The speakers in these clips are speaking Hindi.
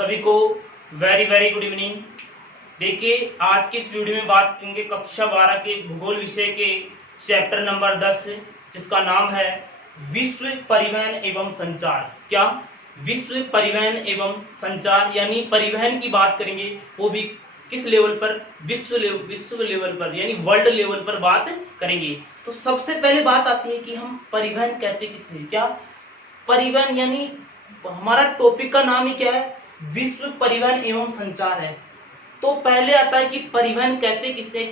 सभी को वेरी वेरी गुड इवनिंग। देखिए आज की इस वीडियो में बात करेंगे कक्षा 12 के भूगोल विषय के चैप्टर नंबर 10 जिसका नाम है विश्व परिवहन एवं संचार। क्या विश्व परिवहन एवं संचार यानी परिवहन की बात करेंगे, वो भी किस लेवल पर, विश्व लेवल पर यानी वर्ल्ड लेवल पर बात करेंगे। तो सबसे पहले बात आती है कि हम परिवहन कहते किसे। क्या परिवहन यानी हमारा टॉपिक का नाम ही क्या है, विश्व परिवहन एवं संचार है। तो पहले आता है कि परिवहन कहते किसे,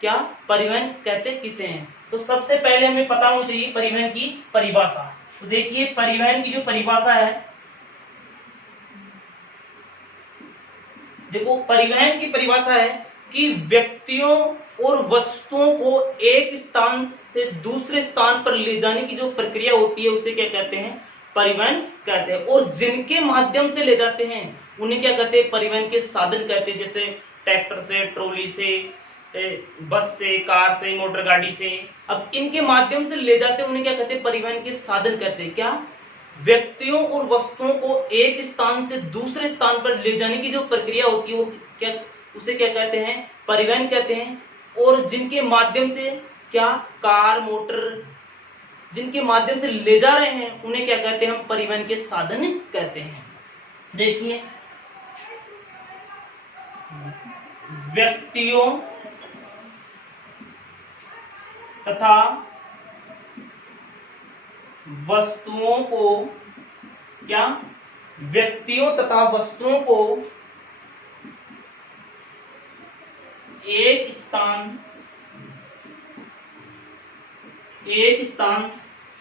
क्या परिवहन कहते किसे हैं। तो सबसे पहले हमें पता होना चाहिए परिवहन की परिभाषा। तो देखिए परिवहन की जो परिभाषा है, देखो परिवहन की परिभाषा है कि व्यक्तियों और वस्तुओं को एक स्थान से दूसरे स्थान पर ले जाने की जो प्रक्रिया होती है उसे क्या कहते हैं, परिवहन कहते हैं। और जिनके माध्यम से ले जाते हैं उन्हें क्या कहते हैं, परिवहन के साधन कहते हैं। जैसे ट्रैक्टर से, ट्रॉली से, बस से, कार से, मोटर गाड़ी से। अब इनके माध्यम से ले जाते हैं उन्हें क्या कहते हैं, परिवहन के साधन कहते हैं। क्या व्यक्तियों और वस्तुओं को एक स्थान से दूसरे स्थान पर ले जाने की जो प्रक्रिया होती है वो क्या, उसे क्या कहते हैं, परिवहन कहते हैं। और जिनके माध्यम से क्या, कार, मोटर, जिनके माध्यम से ले जा रहे हैं उन्हें क्या कहते हैं, हम परिवहन के साधन कहते हैं। देखिए व्यक्तियों तथा वस्तुओं को, क्या व्यक्तियों तथा वस्तुओं को एक स्थान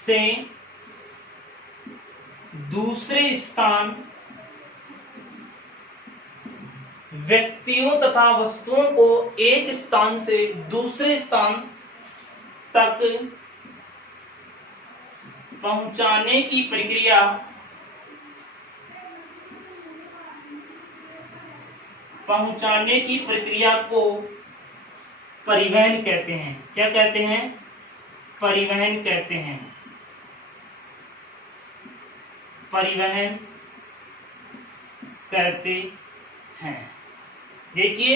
से दूसरे स्थान, व्यक्तियों तथा वस्तुओं को एक स्थान से दूसरे स्थान तक पहुंचाने की प्रक्रिया को परिवहन कहते हैं। क्या कहते हैं, परिवहन कहते हैं। परिवहन कहते हैं। देखिए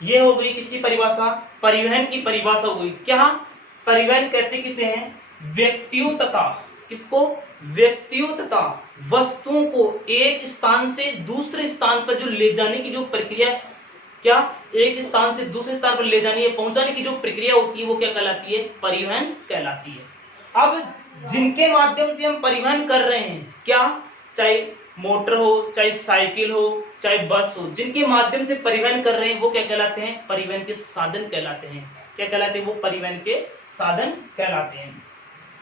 ये हो गई किसकी परिभाषा, परिवहन की परिभाषा हो गई। क्या परिवहन कहते किसे हैं, व्यक्तियों तथा, किसको, व्यक्तियों तथा वस्तुओं को एक स्थान से दूसरे स्थान पर जो ले जाने की जो प्रक्रिया, क्या एक स्थान से दूसरे स्थान पर ले जाने या पहुंचाने की जो प्रक्रिया होती है वो क्या कहलाती है, परिवहन कहलाती है। अब जिनके माध्यम से हम परिवहन कर रहे हैं, क्या चाहे मोटर हो, चाहे साइकिल हो, चाहे बस हो, जिनके माध्यम से परिवहन कर रहे हैं वो क्या कहलाते हैं, परिवहन के साधन कहलाते हैं। क्या कहलाते हैं, वो परिवहन के साधन कहलाते हैं।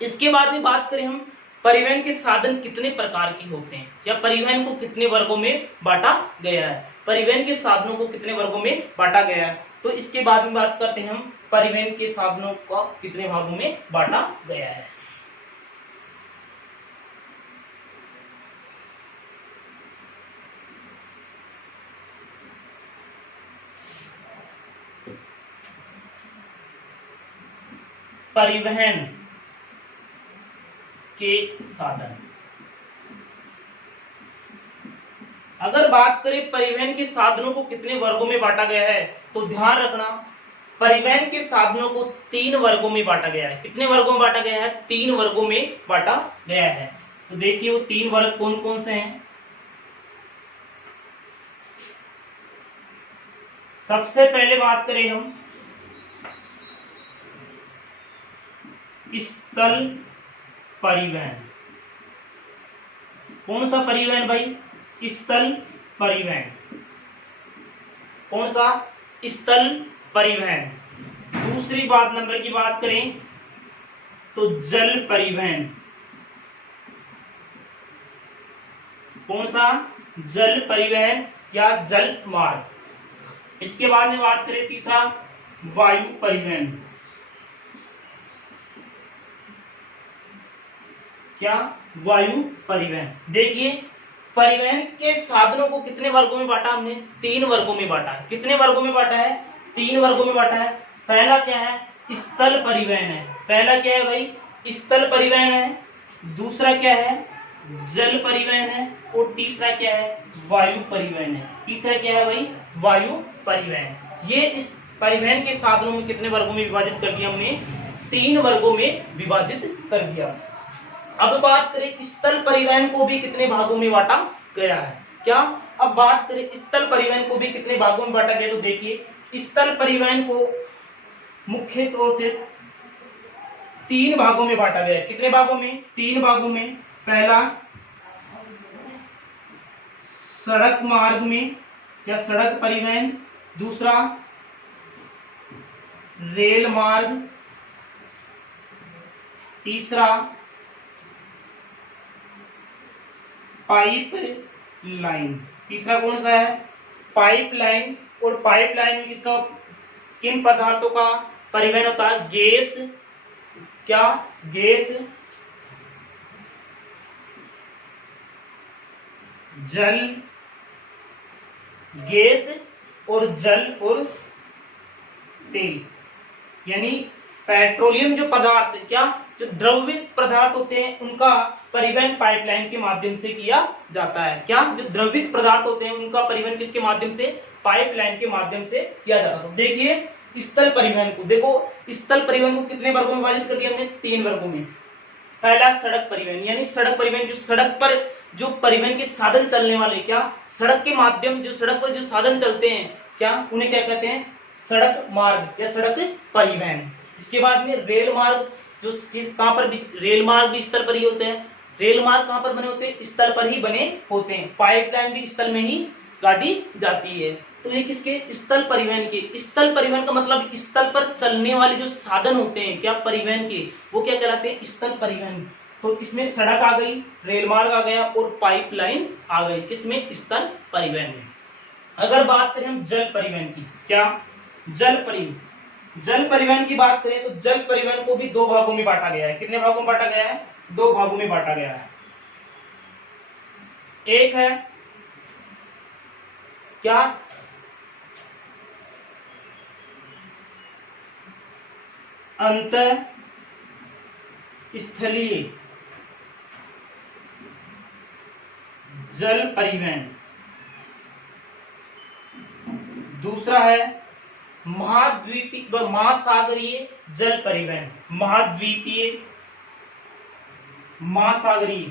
इसके बाद में बात करें हम परिवहन के साधन कितने प्रकार के होते हैं, या परिवहन को कितने वर्गों में बांटा गया है, परिवहन के साधनों को कितने वर्गों में बांटा गया है। तो इसके बाद में बात करते हैं हम परिवहन के साधनों को कितने भागों में बांटा गया है। परिवहन के साधन, अगर बात करें परिवहन के साधनों को कितने वर्गों में बांटा गया है, तो ध्यान रखना परिवहन के साधनों को 3 वर्गों में बांटा गया है। कितने वर्गों में बांटा गया है, 3 वर्गों में बांटा गया है। तो देखिए वो 3 वर्ग कौन कौन से हैं। सबसे पहले बात करें हम स्थल परिवहन। कौन सा परिवहन भाई, स्थल परिवहन। कौन सा, स्थल परिवहन। दूसरी बात नंबर की बात करें तो जल परिवहन। कौन सा, जल परिवहन या जल मार्ग। इसके बाद में बात करें तीसरा, वायु परिवहन। क्या, वायु परिवहन। देखिए परिवहन के साधनों को कितने वर्गों में बांटा हमने, 3 वर्गों में बांटा है। कितने वर्गों में बांटा है, 3 वर्गों में बांटा है। पहला क्या है, स्थल परिवहन है। पहला क्या है भाई, स्थल परिवहन है। दूसरा क्या है, जल परिवहन है, और तीसरा क्या है, वायु परिवहन है। तीसरा क्या है भाई, वायु परिवहन। ये इस परिवहन के साधनों में कितने वर्गों में विभाजित कर दिया हमने, 3 वर्गों में विभाजित कर दिया। अब बात करें स्थल परिवहन को भी कितने भागों में बांटा गया है, क्या, अब बात करें स्थल परिवहन को भी कितने भागों में बांटा गया, तो देखिए स्थल परिवहन को मुख्य तौर से 3 भागों में बांटा गया है। कितने भागों में, 3 भागों में। पहला सड़क मार्ग में या सड़क परिवहन, दूसरा रेल मार्ग, तीसरा पाइप लाइन। तीसरा कौन सा है, पाइप लाइन। और पाइप लाइन में किसका, किन पदार्थों का परिवहन होता है, गैस, क्या, गैस, जल, गैस और जल और तेल, यानी पेट्रोलियम जो पदार्थ, क्या, जो द्रवित पदार्थ होते हैं उनका परिवहन पाइपलाइन के माध्यम से किया जाता है। क्या, जो द्रवित पदार्थ होते हैं उनका परिवहन किसके माध्यम से, पाइपलाइन के माध्यम से किया जाता है। तो देखिए स्थल परिवहन को, देखो स्थल परिवहन को कितने वर्गों में विभाजित कर दिया हमने, 3 वर्गों में। पहला सड़क परिवहन, यानी सड़क परिवहन, जो सड़क पर जो परिवहन के साधन चलने वाले, क्या, सड़क के माध्यम, जो सड़क पर जो साधन चलते हैं, क्या, उन्हें क्या कहते हैं, सड़क मार्ग या सड़क परिवहन। इसके बाद में रेल मार्ग, जो कहां पर भी, रेल मार्ग भी स्थल पर ही होते हैं। रेल मार्ग कहां पर बने होते हैं, स्थल पर ही बने होते हैं। पाइपलाइन भी स्थल में ही गाड़ी जाती है। तो ये किसके, स्थल परिवहन के। स्थल परिवहन का मतलब स्थल पर चलने वाले जो साधन होते हैं, क्या, परिवहन के, वो क्या कहलाते हैं, स्थल परिवहन। तो इसमें सड़क आ गई, रेल मार्ग आ गया और पाइपलाइन आ गई, किसमें, स्थल परिवहन में। अगर बात करें हम जल परिवहन की, क्या, जल परिवहन, जल परिवहन की बात करें तो जल परिवहन को भी 2 भागों में बांटा गया है। कितने भागों में बांटा गया है, 2 भागों में बांटा गया है। एक है क्या, अंतः स्थलीय जल परिवहन, दूसरा है महाद्वीपीय व महासागरीय जल परिवहन। महाद्वीपीय, महासागरीय,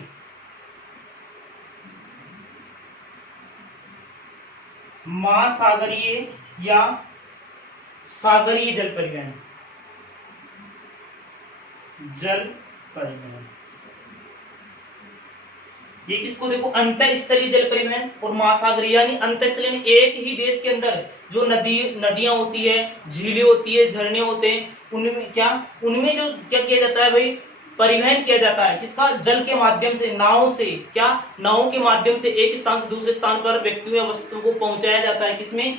महासागरीय या सागरीय जल परिवहन, जल परिवहन। ये किसको, देखो, अंतःस्थलीय जल परिवहन और महासागरीय, यानी अंतःस्थलीय एक ही देश के अंदर जो नदियां होती है, झीलें होती है, झरने होते हैं, उनमें क्या, उनमें जो क्या किया जाता है भाई, परिवहन किया जाता है, किसका, जल के माध्यम से, नावों से, क्या, नावों के माध्यम से एक स्थान से दूसरे स्थान पर व्यक्तियों या वस्तुओं को पहुंचाया जाता है। किसमें,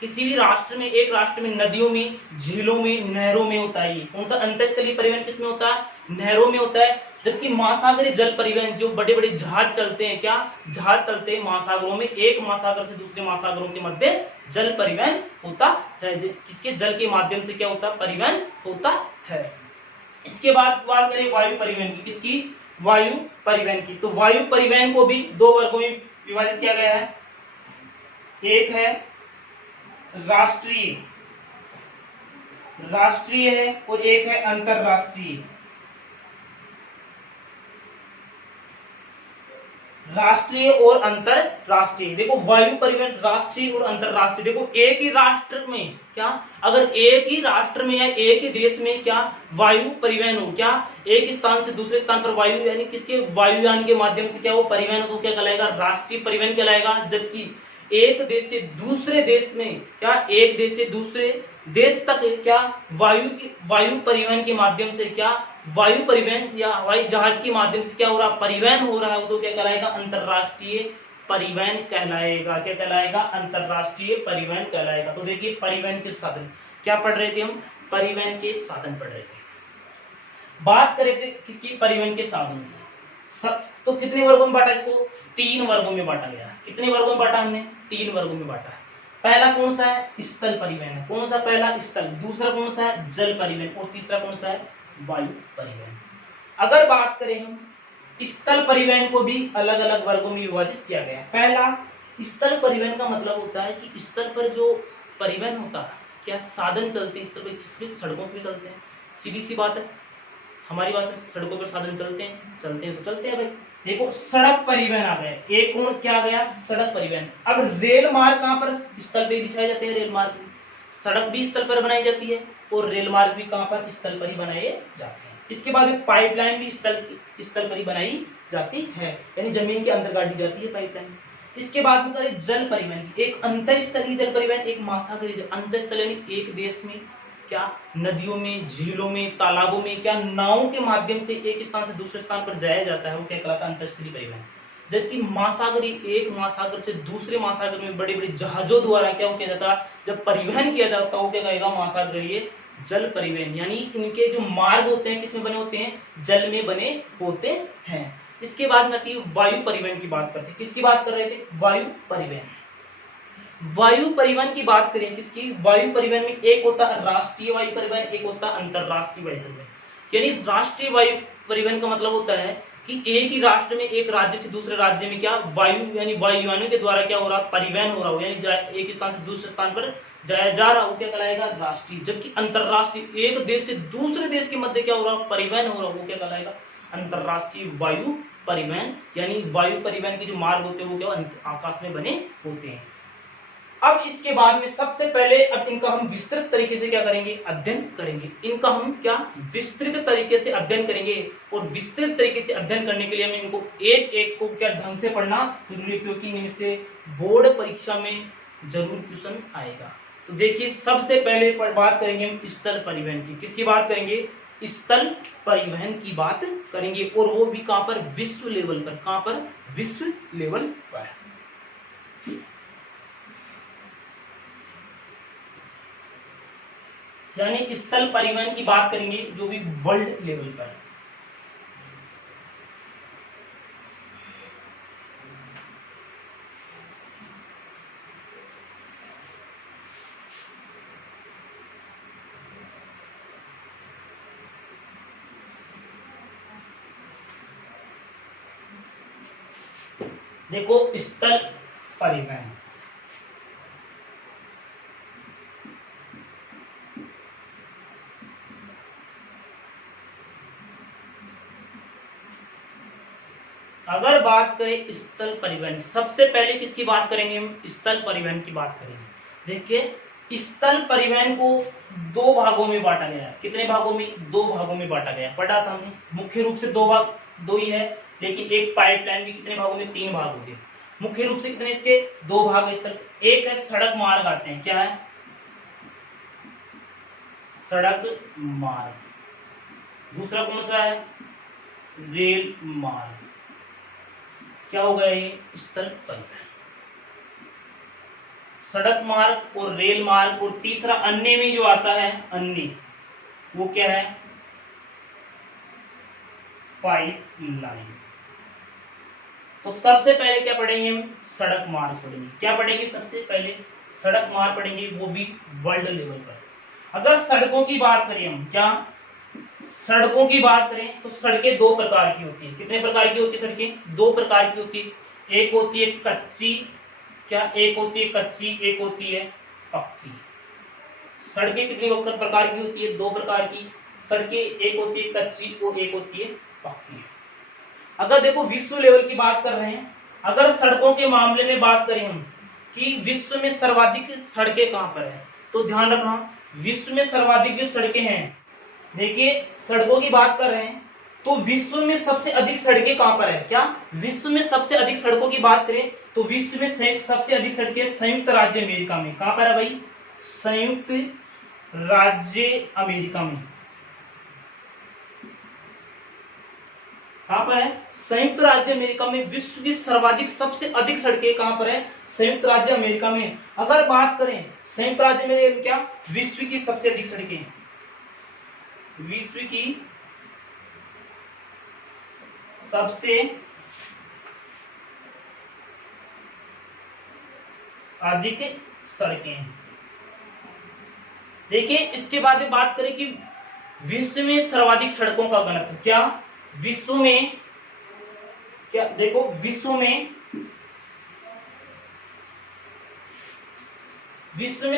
किसी भी राष्ट्र में, एक राष्ट्र में नदियों में, झीलों में, नहरों में होता है। कौन सा, अंतःस्थलीय परिवहन किसमें होता है, नहरों में होता है। जबकि महासागरीय जल परिवहन, जो बड़े बड़े जहाज चलते हैं, क्या, जहाज चलते हैं महासागरों में, एक महासागर से दूसरे महासागरों के मध्य जल परिवहन होता है, किसके, जल के माध्यम से क्या होता है, परिवहन होता है। इसके बाद बात करें वायु परिवहन की, किसकी, वायु परिवहन की। तो वायु परिवहन को भी 2 वर्गों में विभाजित किया गया है। एक है राष्ट्रीय, राष्ट्रीय है, और एक है अंतरराष्ट्रीय। राष्ट्रीय और अंतरराष्ट्रीय, देखो वायु परिवहन राष्ट्रीय और अंतरराष्ट्रीय, देखो एक ही राष्ट्र में, क्या, अगर एक ही राष्ट्र में या एक ही देश में, क्या, वायु परिवहन हो, क्या, एक स्थान से दूसरे स्थान पर वायु, यानी किसके, वायुयान के माध्यम से क्या वो परिवहन हो, तो क्या कहलाएगा, राष्ट्रीय परिवहन कहलाएगा। जबकि एक देश से दूसरे देश में, क्या, एक देश से दूसरे देश तक, क्या, वायु परिवहन के माध्यम से, क्या, वायु परिवहन या हवाई जहाज के माध्यम से क्या हो रहा, परिवहन हो रहा है, तो क्या कहलाएगा, अंतरराष्ट्रीय परिवहन कहलाएगा। क्या कहलाएगा, अंतरराष्ट्रीय परिवहन कहलाएगा। तो देखिए परिवहन के साधन क्या पढ़ रहे थे हम, परिवहन के साधन पढ़ रहे थे। बात करें थे किसकी, परिवहन के साधन की। तो कितने वर्गों में बांटा इसको, 3 वर्गों में बांटा गया। कितने वर्गों में बांटा हमने, 3 वर्गों में बांटा। पहला कौन सा है, स्थल परिवहन। कौन सा, पहला स्थल, दूसरा कौन सा है, जल परिवहन, और तीसरा कौन सा है, वायु परिवहन। अगर बात करें हम स्थल परिवहन को भी अलग अलग वर्गों में विभाजित किया गया है। पहला, स्थल परिवहन का मतलब होता है कि स्थल पर जो परिवहन होता है, क्या साधन चलते हैं स्थल पर, किसमें सड़कों पे चलते हैं, सीधी सी बात है, हमारी भाषा में सड़कों पर साधन चलते हैं तो चलते हैं भाई। देखो सड़क परिवहन आ गया, एक और क्या आ गया, सड़क परिवहन। अब रेल मार्ग कहाँ पर, स्थल पे बिछाए जाते हैं रेल मार्ग, सड़क भी स्थल पर बनाई जाती है और रेल मार्ग भी कहाँ पर, स्थल पर ही बनाए जाते हैं। इसके बाद पाइपलाइन भी स्थल पर ही बनाई जाती है, यानी जमीन के अंदर गाड़ी जाती है पाइपलाइन। इसके बाद में करें जल परिवहन, एक अंतरस्थलीय जल परिवहन, एक महासागरीय जल। अंतरस्थल यानी एक देश में क्या नदियों में, झीलों में, तालाबों में क्या नावों के माध्यम से एक स्थान से दूसरे स्थान पर जाया जाता है, वो क्या कहलाता है, अंतरस्थलीय परिवहन। जबकि महासागरीय एक महासागर से दूसरे महासागर में बड़े बड़े जहाजों द्वारा क्या किया जाता है, जब परिवहन किया जाता है वो क्या कहेगा, महासागरीय जल परिवहन। यानी इनके जो मार्ग होते हैं किसमें बने होते हैं, जल में बने होते हैं। इसके बाद में आती है वायु परिवहन की बात करते हैं। किसकी बात कर रहे थे, वायु परिवहन। वायु परिवहन की बात करें किसकी, वायु परिवहन में एक होता है राष्ट्रीय वायु परिवहन, एक होता है अंतरराष्ट्रीय वायु परिवहन। यानी राष्ट्रीय वायु परिवहन का मतलब होता है कि एक ही राष्ट्र में, एक राज्य से दूसरे राज्य में क्या वायु यानी वायुयानों के द्वारा क्या हो रहा, परिवहन हो रहा हो, यानी एक स्थान से दूसरे स्थान पर जाया जा रहा हो, क्या कहलाएगा, राष्ट्रीय। जबकि अंतरराष्ट्रीय एक देश से दूसरे देश के मध्य क्या हो रहा, परिवहन हो रहा हो, वो क्या कहलाएगा, अंतरराष्ट्रीय वायु परिवहन। यानी वायु परिवहन के जो मार्ग होते हैं वो क्या आकाश में बने होते हैं। अब इसके बाद में सबसे पहले अब इनका हम विस्तृत तरीके से क्या करेंगे, अध्ययन करेंगे। इनका हम क्या विस्तृत तरीके से अध्ययन करेंगे, और विस्तृत तरीके से अध्ययन करने के लिए हमें इनको एक एक को क्या ढंग से पढ़ना जरूरी है, क्योंकि इनमें से बोर्ड परीक्षा में जरूर क्वेश्चन आएगा। तो देखिए सबसे पहले बात करेंगे हम स्थल परिवहन की। किसकी बात करेंगे, स्थल परिवहन की बात करेंगे, और वो भी कहां पर, विश्व लेवल पर। कहां पर, विश्व लेवल पर। यानी स्थल परिवहन की बात करेंगे जो भी वर्ल्ड लेवल पर। देखो स्थल परिवहन, अगर बात करें स्थल परिवहन, सबसे पहले किसकी बात करेंगे हम, स्थल परिवहन की बात करेंगे। देखिए स्थल परिवहन को दो भागों में बांटा गया है। कितने भागों में, दो भागों में बांटा गया है। पढ़ा था हमने, मुख्य रूप से दो भाग, दो ही है, लेकिन एक पाइपलाइन भी कितने भागों में, तीन भाग हो गए। मुख्य रूप से कितने इसके, दो भाग स्थल। एक है सड़क मार्ग आते हैं, क्या है, सड़क मार्ग। दूसरा कौन सा है, रेल मार्ग। क्या हो गया ये, स्थल परिवहन, सड़क मार्ग और रेल मार्ग। और तीसरा अन्य में जो आता है, अन्य, वो क्या है, पाइपलाइन। तो सबसे पहले क्या पढ़ेंगे हम, सड़क मार्ग पढ़ेंगे। क्या पढ़ेंगे, सबसे पहले सड़क मार्ग पढ़ेंगे, वो भी वर्ल्ड लेवल पर। अगर सड़कों की बात करें हम, क्या सड़कों की बात करें तो सड़कें दो प्रकार की होती है। कितने प्रकार की होती है सड़कें, दो प्रकार की होती है। एक होती है कच्ची, क्या, एक होती है कच्ची, एक होती है पक्की। सड़कें कितनी प्रकार की होती है, दो प्रकार की सड़कें, एक होती है कच्ची और एक होती है पक्की। अगर देखो विश्व लेवल की बात कर रहे हैं, अगर सड़कों के मामले में बात करें हम कि विश्व में सर्वाधिक सड़कें कहां पर है, तो ध्यान रखना विश्व में सर्वाधिक जो सड़कें हैं, देखिए सड़कों की बात कर रहे हैं तो विश्व में सबसे अधिक सड़कें कहां पर है, क्या विश्व में सबसे अधिक सड़कों की बात करें तो विश्व में सबसे अधिक सड़कें संयुक्त राज्य अमेरिका में। कहां पर है भाई, संयुक्त राज्य अमेरिका में। कहां पर है, संयुक्त राज्य अमेरिका में विश्व की सर्वाधिक सबसे अधिक सड़कें कहां पर है, संयुक्त राज्य अमेरिका में। अगर बात करें संयुक्त राज्य अमेरिका में क्या, विश्व की सबसे अधिक सड़कें, विश्व की सबसे अधिक सड़कें। देखिए इसके बाद में बात करें कि विश्व में सर्वाधिक सड़कों का घनत्व, क्या विश्व में क्या देखो, विश्व में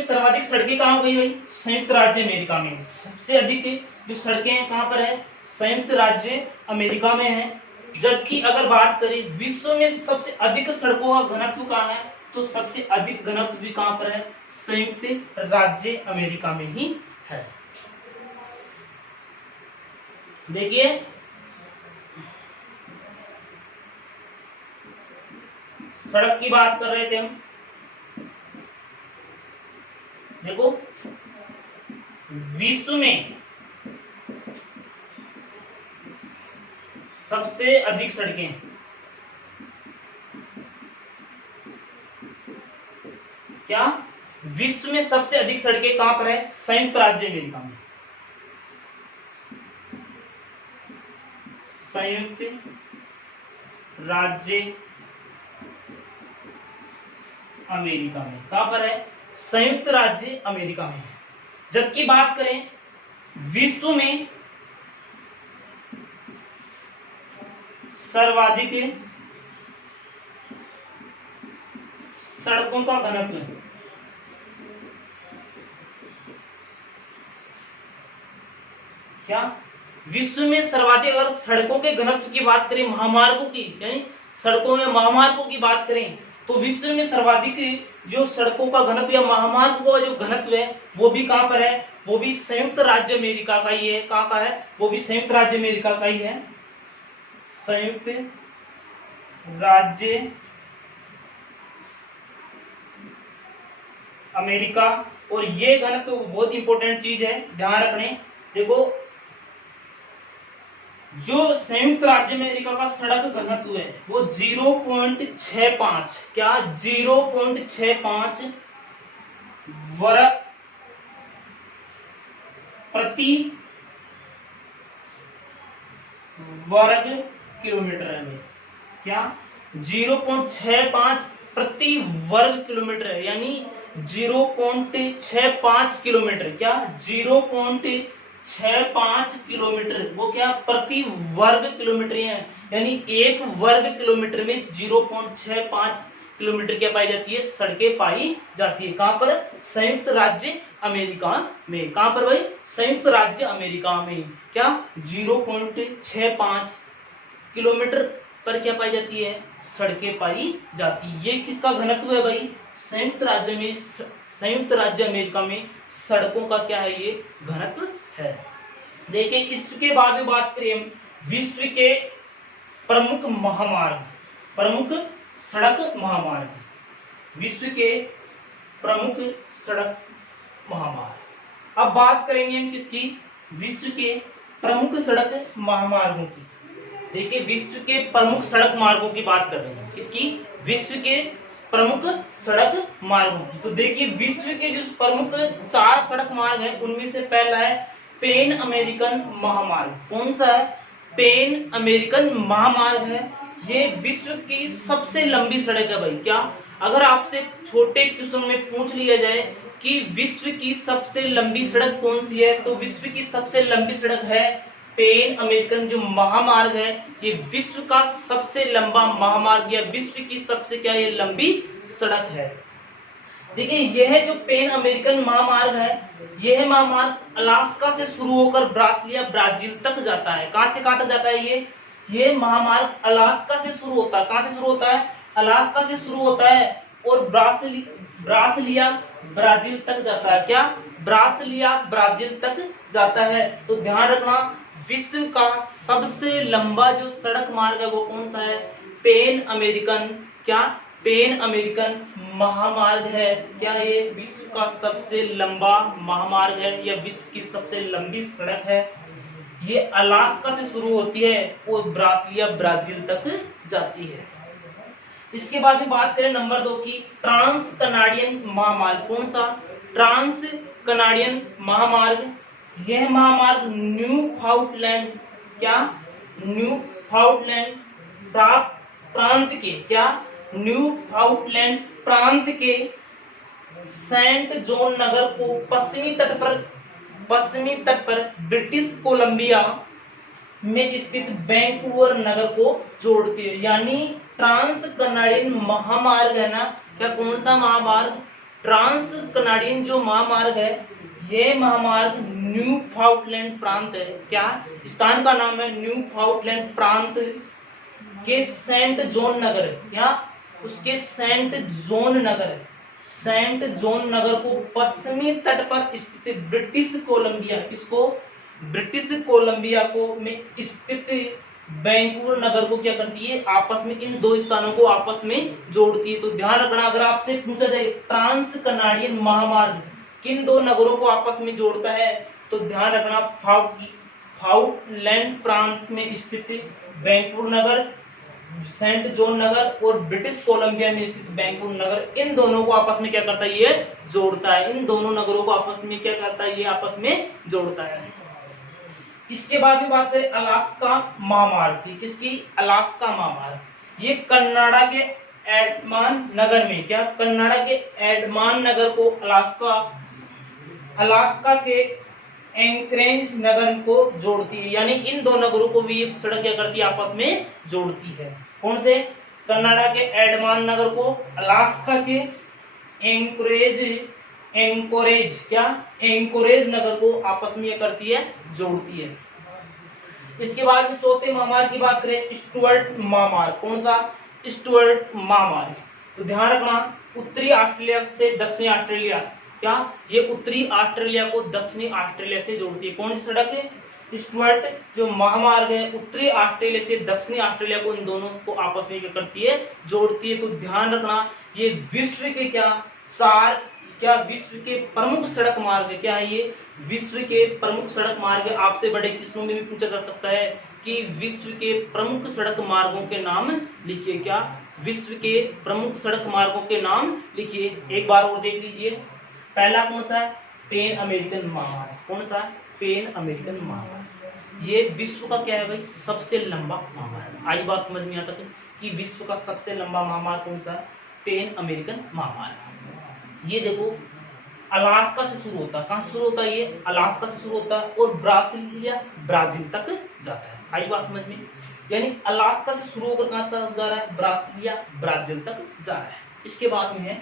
सर्वाधिक सड़कें कहां गई भाई? संयुक्त राज्य अमेरिका में। सबसे अधिक जो सड़कें हैं कहां पर है? संयुक्त राज्य अमेरिका में है। जबकि अगर बात करें विश्व में सबसे अधिक सड़कों का घनत्व कहां है, तो सबसे अधिक घनत्व भी कहां पर है? संयुक्त राज्य अमेरिका में ही है। देखिए, सड़क की बात कर रहे थे हम। देखो, विश्व में सबसे अधिक सड़कें क्या? विश्व में सबसे अधिक सड़कें कहां पर है? संयुक्त राज्य अमेरिका में। संयुक्त राज्य अमेरिका में कहां पर है? संयुक्त राज्य अमेरिका में है। जबकि बात करें विश्व में सर्वाधिक सड़कों का घनत्व, क्या? विश्व में सर्वाधिक, अगर सड़कों के घनत्व की बात करें, महामार्गों की, यानी सड़कों में महामार्गों की बात करें, तो विश्व में सर्वाधिक जो सड़कों का घनत्व या महामार्गों का जो घनत्व है वो भी कहां पर है? वो भी संयुक्त राज्य अमेरिका का ही है। कहां का है? वो भी संयुक्त राज्य अमेरिका का ही है। संयुक्त राज्य अमेरिका। और ये घनत्व बहुत इंपॉर्टेंट चीज है, ध्यान रखने। देखो, जो संयुक्त राज्य अमेरिका का सड़क घनत्व है वो 0.65, क्या? 0.65 वर्ग प्रति वर्ग किलोमीटर है। क्या? 0.65 प्रति वर्ग किलोमीटर है, यानी 0.65 किलोमीटर। क्या? 0.65 किलोमीटर, वो क्या? प्रति वर्ग किलोमीटर है। यानी एक वर्ग किलोमीटर में 0.65 किलोमीटर क्या पाई जाती है? सड़कें पाई जाती है। कहां पर? संयुक्त राज्य अमेरिका में। कहां पर भाई? संयुक्त राज्य अमेरिका में। क्या? 0.65 किलोमीटर पर क्या पाई जाती है? सड़कें पाई जाती है। ये किसका घनत्व है भाई? संयुक्त राज्य अमेरिका में सड़कों का क्या है? ये घनत्व है। देखिए, इसके बाद में बात करें हम विश्व के प्रमुख महामार्ग, प्रमुख सड़क महामार्ग, विश्व के प्रमुख सड़क महामार्ग। अब बात करेंगे हम किसकी? विश्व के प्रमुख सड़क महामार्गों की। देखिए, विश्व के प्रमुख सड़क मार्गों की बात कर रहे हैं। किसकी? विश्व के प्रमुख सड़क मार्गों की। तो देखिए, विश्व के जो प्रमुख 4 सड़क मार्ग है उनमें से पहला है पैन अमेरिकन महामार्ग। कौन सा है? पैन अमेरिकन महामार्ग है। ये विश्व की सबसे लंबी सड़क है भाई। क्या? अगर आपसे छोटे क्वेश्चन में पूछ लिया जाए कि विश्व की सबसे लंबी सड़क कौन सी है, तो विश्व की सबसे लंबी सड़क है पैन अमेरिकन जो महामार्ग है। ये विश्व का सबसे लंबा महामार्ग या विश्व की सबसे क्या ये लंबी सड़क है। देखिए, यह जो पैन अमेरिकन महामार्ग है, यह महामार्ग अलास्का से शुरू होकर ब्रासीलिया ब्राजील तक जाता है। कहां से कहां तक जाता है? ये महामार्ग अलास्का से शुरू होता है। कहां से शुरू होता है? अलास्का से शुरू होता है और ब्रासीलिया ब्राजील तक जाता है। क्या? ब्रासीलिया ब्राजील तक जाता है। तो ध्यान रखना, विश्व का सबसे लंबा जो सड़क मार्ग है वो कौन सा है? पैन अमेरिकन, क्या? पैन अमेरिकन महामार्ग है। क्या ये विश्व का सबसे लंबा महामार्ग है या विश्व की सबसे लंबी सड़क है? ये अलास्का से शुरू होती है और ब्रासीलिया ब्राजील तक जाती है। इसके बाद में बात करें नंबर 2 की, ट्रांस कनाडियन महामार्ग। कौन सा? ट्रांस कनाडियन महामार्ग। यह महामार्ग न्यूफाउंडलैंड, क्या? न्यूफाउंडलैंड प्रांत के, क्या? न्यूफाउंडलैंड प्रांत के सेंट जॉन नगर को पश्चिमी तट पर ब्रिटिश कोलंबिया में स्थित वैंकूवर नगर को जोड़ती है। यानी ट्रांस कनाडियन महामार्ग है ना, क्या कौन सा महामार्ग, ट्रांस कनाडियन जो महामार्ग है, ये महामार्ग न्यूफाउंडलैंड प्रांत है, क्या स्थान का नाम है न्यूफाउंडलैंड प्रांत के सेंट जॉन नगर, क्या उसके सेंट जॉन नगर, सेंट जॉन नगर को पश्चिमी तट पर स्थित ब्रिटिश कोलंबिया, किसको, ब्रिटिश कोलंबिया को में स्थित वैंकूवर नगर को क्या करती है, आपस में इन दो स्थानों को आपस में जोड़ती है। तो ध्यान रखना, अगर आपसे पूछा जाए ट्रांस कनाडियन महामार्ग किन दो नगरों को आपस में जोड़ता है, तो ध्यान रखना फाउंडलैंड प्रांत में स्थित वैंकूवर नगर, सेंट जॉन नगर और ब्रिटिश कोलंबिया में स्थित वैंकूवर नगर, इन दोनों को आपस में क्या करता है, ये जोड़ता है। इन दोनों नगरों को आपस में क्या करता है, ये आपस में जोड़ता है। इसके बाद में बात करें अलास्का महामार्ग की, किसकी, अलास्का महामार्ग, ये कनाडा के एडमान नगर में, क्या कनाडा के एडमान नगर को अलास्का के एंकरेज नगर को जोड़ती है। यानी इन दो नगरों को भी ये सड़क क्या करती है, आपस में जोड़ती है। कौन से, कनाडा के एडमान नगर को अलास्का के एंकोरेज क्या एंकोरेज नगर को आपस में ये करती है, जोड़ती है। इसके बाद में चौथे महामार्ग की बात करें, स्टुअर्ट महामार्ग, कौन सा, स्टुअर्ट महामार्ग। तो ध्यान रखना, उत्तरी ऑस्ट्रेलिया से दक्षिणी ऑस्ट्रेलिया, क्या ये उत्तरी ऑस्ट्रेलिया को दक्षिणी ऑस्ट्रेलिया से जोड़ती है। कौन सी सड़क है, स्टुअर्ट जो महामार्ग है, उत्तरी ऑस्ट्रेलिया से दक्षिणी ऑस्ट्रेलिया को, इन दोनों को आपस में क्या करती है, जोड़ती है। तो ध्यान रखना, ये विश्व के क्या विश्व के प्रमुख सड़क मार्ग है, क्या है ये, विश्व के प्रमुख सड़क मार्ग है। आपसे बड़े किस्मों में भी पूछा जा सकता है कि विश्व के प्रमुख सड़क मार्गों के नाम लिखिए, क्या विश्व के प्रमुख सड़क मार्गों के नाम लिखिए। एक बार और देख लीजिए, पहला कौन सा है, पैन अमेरिकन महामार्ग, कौन सा, पैन अमेरिकन महामार्ग, ये विश्व का क्या है भाई, सबसे लंबा महामार्ग। आई बात समझ में यहाँ तक कि विश्व का सबसे लंबा महामार्ग कौन सा, पैन अमेरिकन महामार्ग। ये देखो अलास्का से शुरू होता है, कहां से शुरू होता है, ये अलास्का से शुरू होता है और ब्राजील तक जाता है। आई बात समझ में, यानी अलास्का से शुरू होकर कहां तक जा रहा है, ब्राजील तक जा रहा है। इसके बाद में है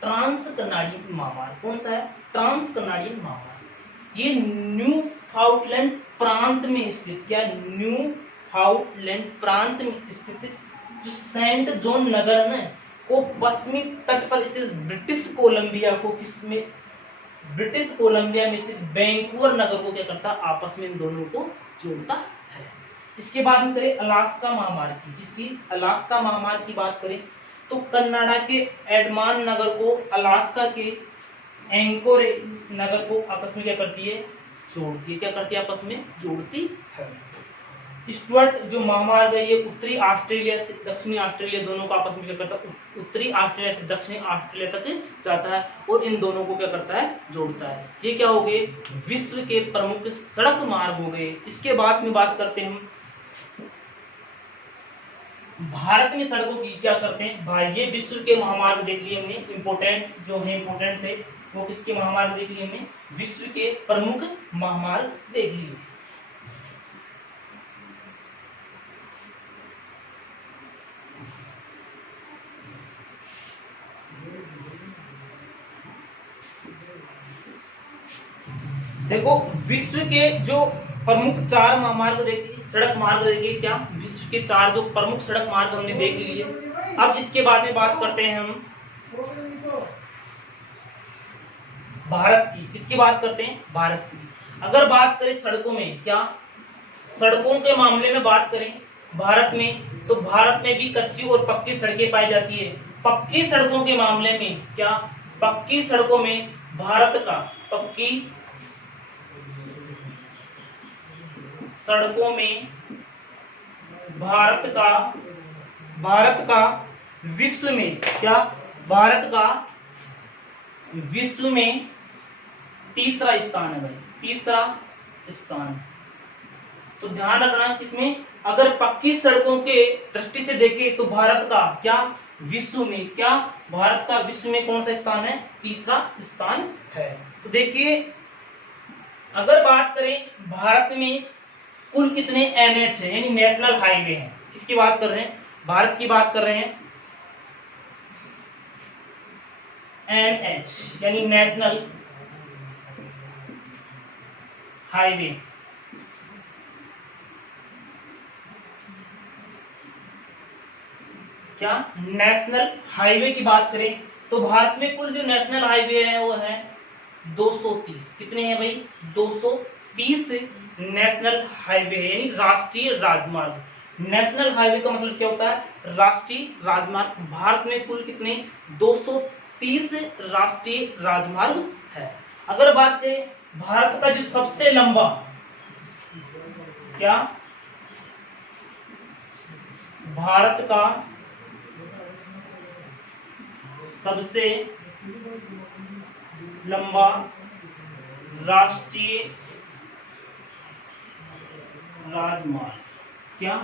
ट्रांस कनाडियन महामार्ग, कौन सा है, ट्रांस कनाडियन महामार्ग, ये न्यूफाउंडलैंड प्रांत में स्थित, क्या न्यूफाउंडलैंड प्रांत में स्थित जो सेंट जॉन नगर है को पश्चिमी तट पर स्थित ब्रिटिश कोलंबिया को, किसमें, ब्रिटिश कोलंबिया में स्थित वैंकूवर नगर को क्या करता, आपस में इन दोनों को जोड़ता है। इसके बाद में करें अलास्का महामार्ग की, जिसकी अलास्का महामार्ग की बात करें तो कनाडा के एडमान नगर को अलास्का के एंकोरेज नगर को आपस में क्या करती है, जोड़ती है, क्या करती है, आपस में जोड़ती है। स्टुअर्ट जो महामार्ग है, ये उत्तरी ऑस्ट्रेलिया से दक्षिणी ऑस्ट्रेलिया दोनों को आपस में क्या करता है, उत्तरी ऑस्ट्रेलिया से दक्षिणी ऑस्ट्रेलिया तक जाता है और इन दोनों को क्या करता है, जोड़ता है। ये क्या हो गए, विश्व के प्रमुख सड़क मार्ग हो गए। इसके बाद में बात करते हैं हम भारत में सड़कों की, क्या करते हैं भाई, ये विश्व के महामार्ग देख लिए हमने, इंपोर्टेंट जो है इंपोर्टेंट थे वो किसके महामार्ग देख लिए हमने, विश्व के प्रमुख महामार्ग देख लिए। देखो विश्व के जो प्रमुख चार महामार्ग देखिए, सड़क मार्ग देखिए, क्या विश्व के चार जो प्रमुख सड़क मार्ग हमने देख लिए। अब इसके बाद में बात करते हैं हम भारत की, किसकी बात करते हैं, भारत की। अगर बात करें सड़कों में, क्या सड़कों के मामले में बात करें भारत में, तो भारत में भी कच्ची और पक्की सड़कें पाई जाती है। पक्की सड़कों के मामले में, क्या पक्की सड़कों में भारत का, पक्की सड़कों में भारत का विश्व में, क्या भारत का विश्व में तीसरा स्थान है भाई, तीसरा स्थान। तो ध्यान रखना इसमें, अगर पक्की सड़कों के दृष्टि से देखें तो भारत का क्या विश्व में, क्या भारत का विश्व में कौन सा स्थान है, तीसरा स्थान है। तो देखिए अगर बात करें भारत में कुल कितने एनएच है यानी नेशनल हाईवे हैं। किसकी बात कर रहे हैं? भारत की बात कर रहे हैं। एनएच यानी नेशनल हाईवे। क्या नेशनल हाईवे की बात करें तो भारत में कुल जो नेशनल हाईवे है वो है 230। कितने हैं भाई? 230 नेशनल हाईवे यानी राष्ट्रीय राजमार्ग। नेशनल हाईवे का मतलब क्या होता है? राष्ट्रीय राजमार्ग। भारत में कुल कितने? 230 राष्ट्रीय राजमार्ग है। अगर बात करें भारत का जो सबसे लंबा, क्या भारत का सबसे लंबा राष्ट्रीय राजमार्ग, क्या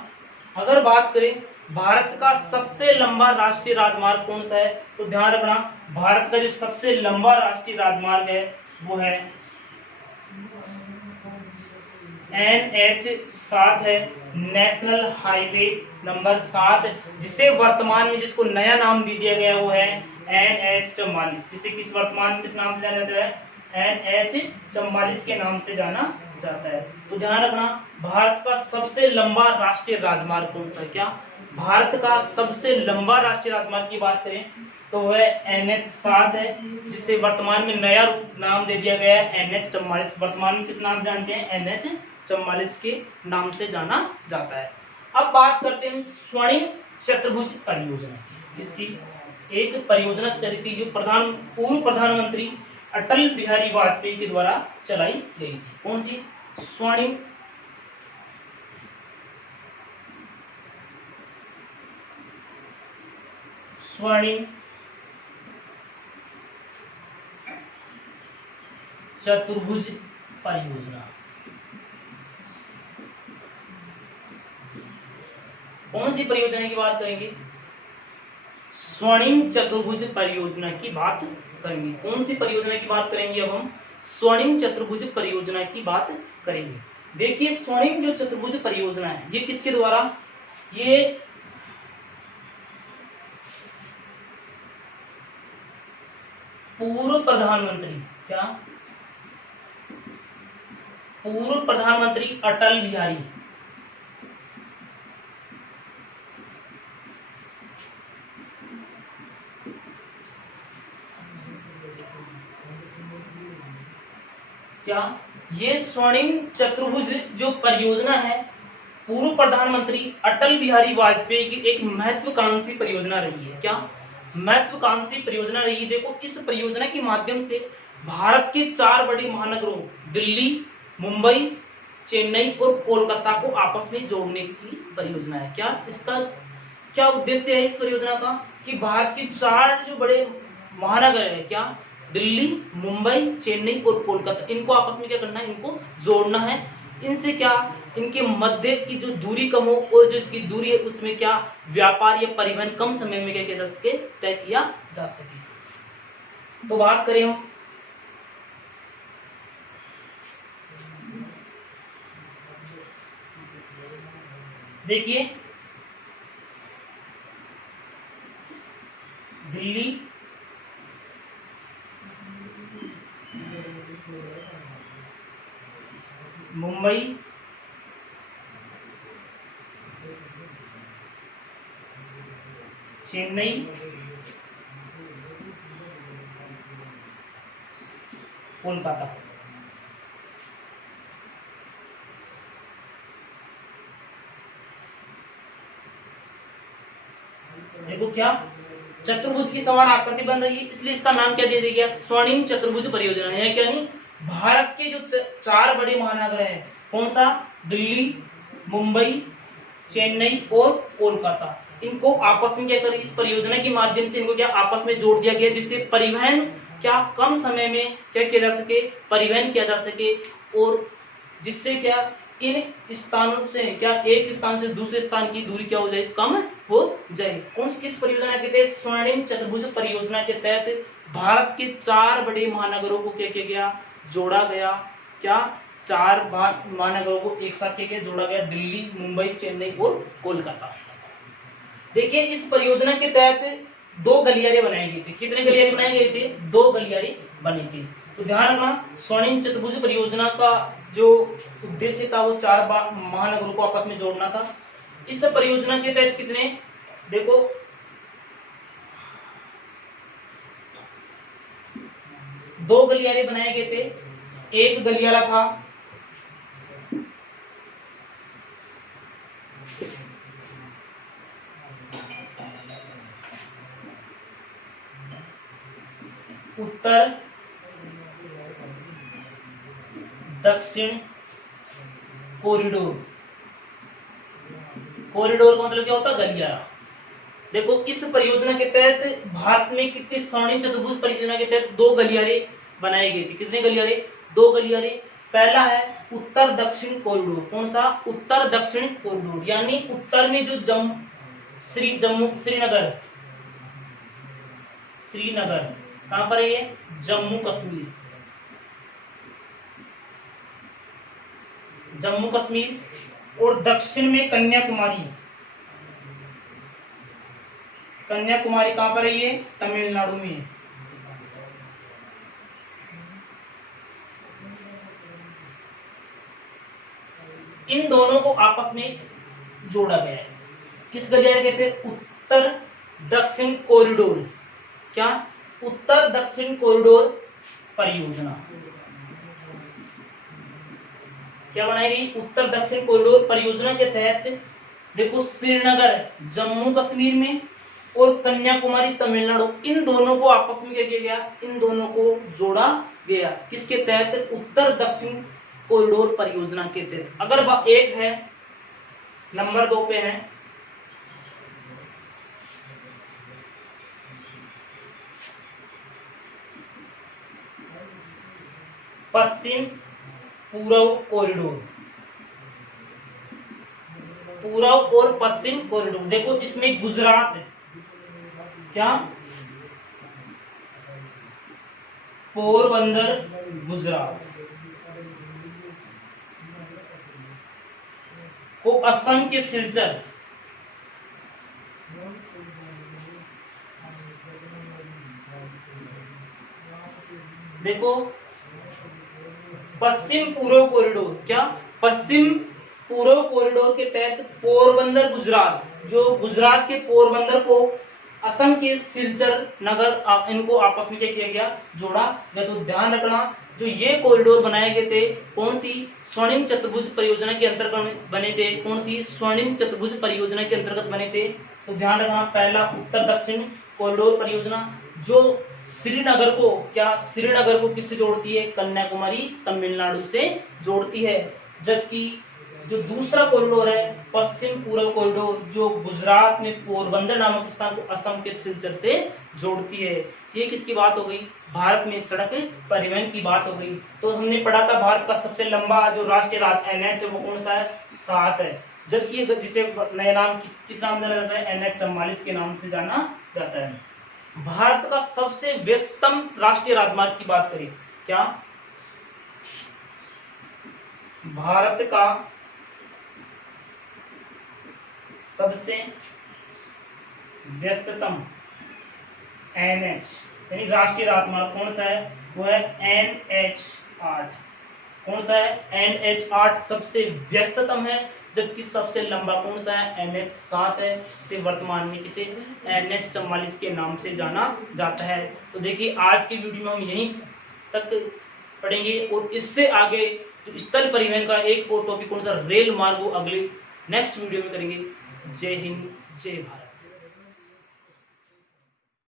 अगर बात करें भारत का सबसे लंबा राष्ट्रीय राजमार्ग कौन सा है तो ध्यान रखना भारत का जो सबसे लंबा राष्ट्रीय राजमार्ग है वो है NH7 है, नेशनल हाईवे नंबर 7, जिसे वर्तमान में जिसको नया नाम दे दिया गया वो है NH44, जिसे किस वर्तमान में किस नाम से जाना जाता है? NH44 के नाम से जाना जाता है। तो ध्यान रखना भारत का सबसे लंबा राष्ट्रीय राजमार्ग कौन सा है? क्या भारत का सबसे लंबा राष्ट्रीय राजमार्ग की बात करें तो वह NH7 है, जिसे वर्तमान में नया नाम दे दिया गया है NH44। वर्तमान में किस नाम से जानते हैं? NH44 के नाम से जाना जाता है। अब बात करते हैं स्वर्णिम चतुर्भुज परियोजना। इसकी एक परियोजना चली थी जो पूर्व प्रधानमंत्री अटल बिहारी वाजपेयी के द्वारा चलाई गई थी। कौन सी? स्वर्णिम चतुर्भुज परियोजना। कौन सी परियोजना की बात करेंगे? स्वर्णिम चतुर्भुज परियोजना की बात करेंगे। कौन सी परियोजना की बात करेंगे? अब हम स्वर्णिम चतुर्भुज परियोजना की बात करेंगे। देखिए स्वर्णिम जो चतुर्भुज परियोजना है ये किसके द्वारा? ये पूर्व प्रधानमंत्री, क्या पूर्व प्रधानमंत्री अटल बिहारी क्या ये स्वर्णिम चतुर्भुज जो परियोजना है पूर्व प्रधानमंत्री अटल बिहारी वाजपेयी की एक महत्वाकांक्षी परियोजना रही है। क्या महत्वाकांक्षी परियोजना रही है? देखो इस परियोजना के माध्यम से भारत के 4 बड़े महानगरों दिल्ली, मुंबई, चेन्नई और कोलकाता को आपस में जोड़ने की परियोजना है। क्या इसका क्या उद्देश्य है इस परियोजना का? कि भारत के 4 जो बड़े महानगर है, क्या दिल्ली, मुंबई, चेन्नई और कोलकाता, इनको आपस में क्या करना है? इनको जोड़ना है। इनसे क्या इनके मध्य की जो दूरी कम हो और जो की दूरी है उसमें क्या व्यापार या परिवहन कम समय में क्या किया जा सके? तय किया जा सके। तो बात करें हम देखिए दिल्ली, मुंबई, चेन्नई, कोलकाता। देखो क्या चतुर्भुज की समान आकृति बन रही है, इसलिए इसका नाम क्या दे दिया गया? स्वर्णिम चतुर्भुज परियोजना है। क्या नहीं? भारत के जो 4 बड़े महानगर हैं, कौन सा? दिल्ली, मुंबई, चेन्नई और कोलकाता, इनको आपस में क्या करें? इस परियोजना के माध्यम से इनको क्या आपस में जोड़ दिया गया, जिससे परिवहन क्या कम समय में क्या किया जा सके? परिवहन किया जा सके, और जिससे क्या इन स्थानों से क्या एक स्थान से दूसरे स्थान की दूरी क्या हो जाए? कम हो जाए। कौन सी किस परियोजना के तहत? स्वर्णिम चतुर्भुज परियोजना के तहत भारत के 4 बड़े महानगरों को क्या किया गया? जोड़ा गया। क्या 4 महानगरों को एक साथ क्या जोड़ा गया, दिल्ली, मुंबई, चेन्नई और कोलकाता। देखिए इस परियोजना के तहत 2 गलियारे बनाए गए थे। कितने गलियारे बनाए गए थे? 2 गलियारे बने थे। तो ध्यान रखना, स्वर्णिम चतुर्भुज परियोजना का जो उद्देश्य था वो 4 महानगरों को आपस में जोड़ना था। इस परियोजना के तहत कितने, देखो 2 गलियारे बनाए गए थे। एक गलियारा था उत्तर दक्षिण कॉरिडोर। कॉरिडोर का मतलब क्या होता है? गलियारा। देखो इस परियोजना के तहत भारत में कितनी स्वर्णिम चतुर्भुज परियोजना के तहत 2 गलियारे बनाए गए थे। कितने गलियारे? 2 गलियारे। पहला है उत्तर दक्षिण कॉरिडोर। कौन सा? उत्तर दक्षिण कॉरिडोर, यानी उत्तर में जो श्रीनगर कहां पर है ये? जम्मू कश्मीर। और दक्षिण में कन्याकुमारी कहां पर है ये? तमिलनाडु में। इन दोनों को आपस में जोड़ा गया है। किस गलियारे कहते हैं? उत्तर दक्षिण कॉरिडोर। क्या? उत्तर दक्षिण कॉरिडोर परियोजना क्या बनाई गई? उत्तर दक्षिण कॉरिडोर परियोजना के तहत देखो श्रीनगर जम्मू कश्मीर में और कन्याकुमारी तमिलनाडु, इन दोनों को आपस में क्या किया गया? इन दोनों को जोड़ा गया। किसके तहत? उत्तर दक्षिण कॉरिडोर परियोजना के तहत। अगर एक है, नंबर 2 पे है पश्चिम पूर्व कॉरिडोर। पूर्व और पश्चिम कॉरिडोर। देखो इसमें गुजरात है, क्या? पोरबंदर गुजरात को असम के सिलचर, देखो पश्चिम पूर्व कॉरिडोर, क्या? पश्चिम पूर्व कॉरिडोर के तहत पोरबंदर गुजरात, जो गुजरात के पोरबंदर को असम के सिलचर नगर, इनको आपस में क्या किया गया? जोड़ा गया। तो ध्यान रखना, जो ये कॉरिडोर बनाए गए थे कौन सी? स्वर्णिम चतुर्भुज परियोजना के अंतर्गत बने थे। कौन सी? स्वर्णिम चतुर्भुज परियोजना के अंतर्गत बने थे। तो ध्यान रखना, पहला उत्तर दक्षिण कॉरिडोर परियोजना जो श्रीनगर को किससे जोड़ती है? कन्याकुमारी तमिलनाडु से जोड़ती है। जबकि जो दूसरा कॉरिडोर है पश्चिम पूर्व कॉरिडोर, जो गुजरात में पोरबंदर नामक स्थान को असम के सिलचर से जोड़ती है। ये किसकी बात हो गई? भारत में सड़क परिवहन की बात हो गई। तो हमने पढ़ा था भारत का सबसे लंबा जो राष्ट्रीय NH है वो कौन सा है? 7 है। जबकि जिसे नया नाम किस नाम से जाना जाता है? NH-44 के नाम से जाना जाता है। भारत का सबसे व्यस्तम राष्ट्रीय राजमार्ग की बात करें, क्या? भारत का सबसे व्यस्ततम NH यानी राष्ट्रीय राजमार्ग कौन सा है? वो है NH-8। कौन सा है? NH-8 सबसे व्यस्ततम है। जबकि सबसे लंबा कौन सा है? NH-7 है। इसे वर्तमान में किसे? NH-44 के नाम से जाना जाता है। तो देखिए आज की वीडियो में हम यहीं तक पढ़ेंगे और इससे आगे जो स्थल परिवहन का एक और टॉपिक कौन सा? रेल मार्ग, अगले नेक्स्ट वीडियो में करेंगे। जय हिंद, जय भारत।